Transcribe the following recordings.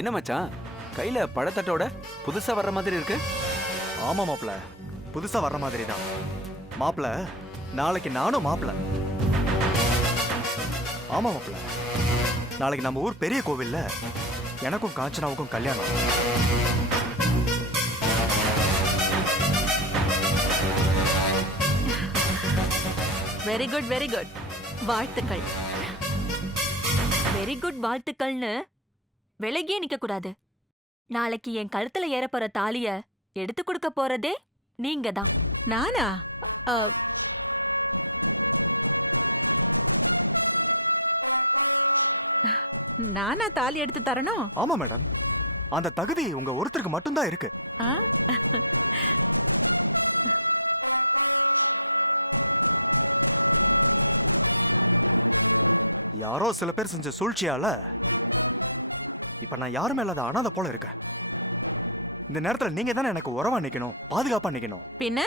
என்ன மச்சான், கையில பழத்தட்டோட புதுசா வர்ற மாதிரி இருக்கு. ஆமா மாப்பிள, புதுசா வர்ற மாதிரி தான். மாப்பிள, நாளைக்கு நானும் மாப்பிள. ஆமா மாப்பிள, நாளைக்கு நம்ம ஊர் பெரிய கோவில்ல எனக்கும் காஞ்சனாவுக்கும் கல்யாணம். Very good very good. வாழ்த்துக்கள். வெரி குட் வாழ்த்துக்கள்னு விலகியே நிக்க கூடாது. நாளைக்கு என் கழுத்துல ஏறப்போற தாலிய எடுத்து கொடுக்க போறதே நீங்க தான். நானா? நானா தாலி எடுத்து தரணும்? ஆமா மேடம், அந்த தகுதி உங்க ஒருத்தருக்கு மட்டும்தான் இருக்கு. ஆ? யாரோ சில பேர் செஞ்ச சூழ்ச்சியால இப்ப நான் யாருமே இல்லாத அனாதை போல இருக்கேன். இந்த நேரத்துல நீங்க தானே எனக்கு உறவா நிக்கணும், பாதுகாப்பா நிக்கணும். பின்ன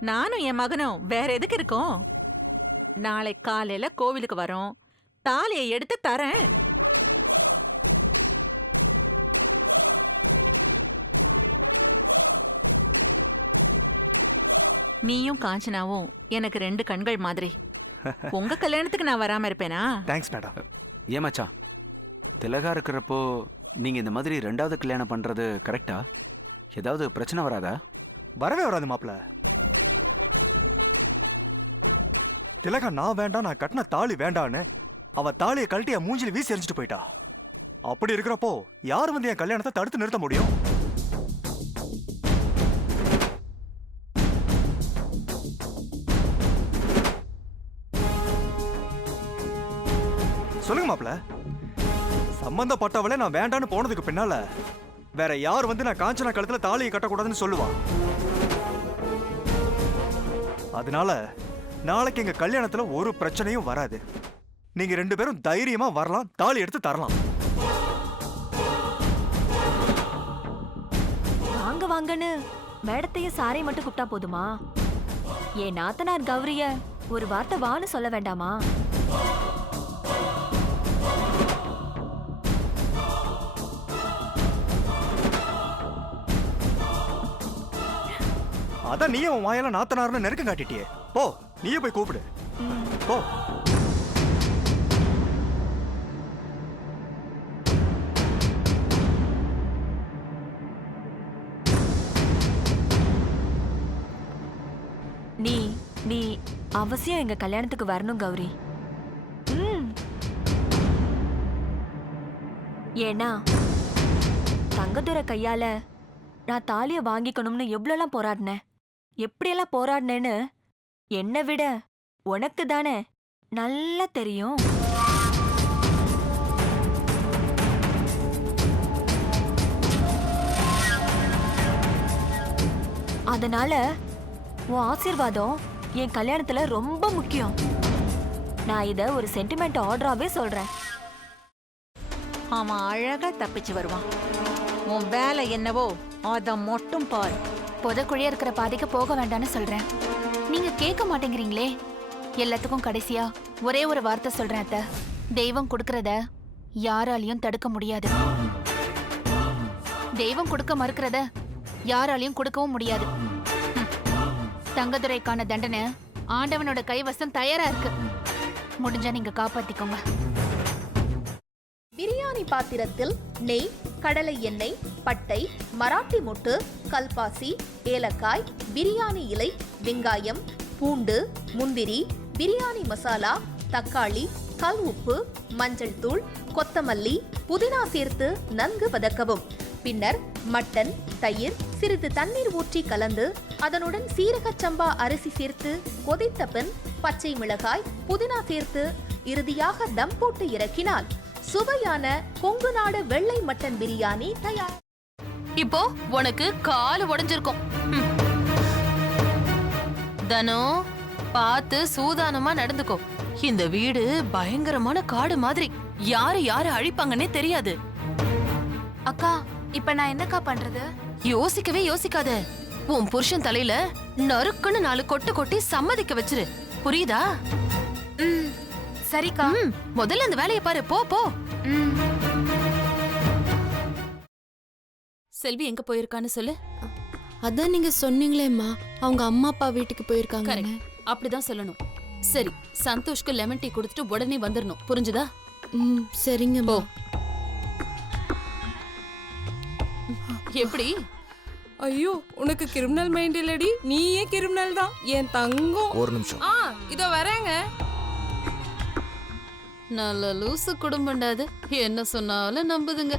நானும் என் மகனும் வேற எதுக்கு இருக்கோம்? நாளை காலையில கோவிலுக்கு வரோம், தாலியை எடுத்து தரேன். நீயும் காஞ்சனாவும் எனக்கு 2 கண்கள் மாதிரி. உங்க கல்யாணத்துக்கு நான் வராம இருப்பேனா? Thanks madam. ஏன் மச்சான், திலகா இருக்கிறப்போ நீங்க இந்த மாதிரி 2வது கல்யாணம் பண்றது கரெக்டா? ஏதாவது பிரச்சனை வராதா? வரவே வராது மாப்பிள. திலகா நான் வேண்டாம், நான் கட்டின தாலி வேண்டான்னு அவ தாலியை கழட்டி என் மூஞ்சில வீசி எரிஞ்சிட்டு போயிட்டா. அப்படி இருக்கிறப்போ யார் வந்து என் கல்யாணத்தை தடுத்து நிறுத்த முடியும்? சொல்லுங்க மாப்பிள, சம்பந்தப்பட்டவளே நான் வேண்டான்னு போனதுக்கு பின்னால வேற யார் வந்து நான் காஞ்சனா கழுத்துல தாலியை கட்டக்கூடாதுன்னு சொல்லுவா? அதனால நாளைக்கு எங்க கல்யாணத்துல ஒரு பிரச்சனையும் வராது. நீங்க 2 பேரும் தைரியமா வரலாம், தாலி எடுத்து தரலாம். வாங்க வாங்கன்னு மேடத்தையும் சாரை மட்டும் கூப்பிட்டா போதுமா? என் நாத்தனார் கௌரிய ஒரு வார்த்தை வான்னு சொல்ல வேண்டாமா? அதான் நீயே உன் வாயால நாத்தனார்னு நெருக்கம் காட்டிட்டியே. போ, நீயே போய் கூப்பிடு. போ. நீ அவசியம் எங்க கல்யாணத்துக்கு வரணும் கௌரி. ஏன்னா தங்கதுரை கையால நான் தாலிய வாங்கிக்கணும்னு எவ்வளோலாம் போராடினேன், எப்படியெல்லாம் போராடினேன்னு என்னை விட உனக்கு தானே நல்லா தெரியும். அதனால உன் ஆசீர்வாதம் என் கல்யாணத்துல ரொம்ப முக்கியம். நான் இத ஒரு சென்டிமெண்ட் ஆர்டராவே சொல்றேன். அவன் அழகா தப்பிச்சு வருவான். உன் வேலை என்னவோ அத மட்டும் பாரு. புதக்குழியா இருக்கிற பாதைக்கு போக வேண்டாம்னு சொல்றேன். நீங்க கேட்க மாட்டேங்கிறீங்களே. எல்லாத்துக்கும் கடைசியா ஒரே ஒரு வார்த்தை சொல்றேன் அத்தை. தெய்வம் கொடுக்கறத யாராலையும் தடுக்க முடியாது. தெய்வம் கொடுக்க மறுக்கிறத யாராலையும் கொடுக்கவும் முடியாது. தங்கதுரைக்கான தண்டனை ஆண்டவனோட கைவசம் தயாரா இருக்கு. முடிஞ்சா நீங்க காப்பாத்திக்கோங்க. பிரியாணி பாத்திரத்தில் நெய், கடலை எண்ணெய், பட்டை, மராட்டி மொட்டு, கல்பாசி, ஏலக்காய், பிரியாணி இலை, வெங்காயம், பூண்டு, முந்திரி, பிரியாணி மசாலா, தக்காளி, கல் உப்பு, மஞ்சள் தூள், கொத்தமல்லி, புதினா சேர்த்து நன்கு வதக்கவும். பின்னர் மட்டன், தயிர், சிறிது தண்ணீர் ஊற்றி கலந்து அதனுடன் சீரக சம்பா அரிசி சேர்த்து கொதித்த பின் பச்சை மிளகாய், புதினா சேர்த்து இறுதியாக தம் போட்டு இறக்கினால் சுவையான கொங்கு நாடு வெள்ளை மட்டன் பிரியாணி தயார். இப்போ உனக்கு கால் உடைஞ்சிருக்கும். தனோ, பார்த்து சூதானமா நடந்துக்கோ. இந்த வீடு பயங்கரமான காடு மாதிரி, யாரு யாரு அழிப்பாங்கன்னே தெரியாது. அக்கா, இப்ப நான் என்னக்கா பண்றது? யோசிக்கவே யோசிக்காத. உன் புருஷன் தலையில நறுக்குன்னு 4 கொட்டு கொட்டி சம்மதிக்க வச்சிரு. புரியுதா? சரிக்கா. முதல்ல அந்த வேலையை பாரு. போ போ. செல்வி எங்க போயிருக்கான்னு சொல்லு. அதான் நீங்க சொன்னீங்களேம்மா அவங்க அம்மா அப்பா வீட்டுக்கு போயிருக்காங்க. கரெக்ட், அப்படிதான் சொல்லணும். சரி, சந்தோஷ்க்கு லெமன் டீ கொடுத்துட்டு உடனே வந்துடணும், புரிஞ்சுதா? சரிங்கம்மா. எப்படி? ஐயோ, உனக்கு கிரிமினல் மைண்ட் இல்லடி, நீயே கிரிமினல் தான் என் தங்கம். ஒரு நிமிஷம். இதோ வரேங்க. நல்ல லூசு குடும்பம்டா அது, என்ன சொன்னாலும் நம்புதுங்க.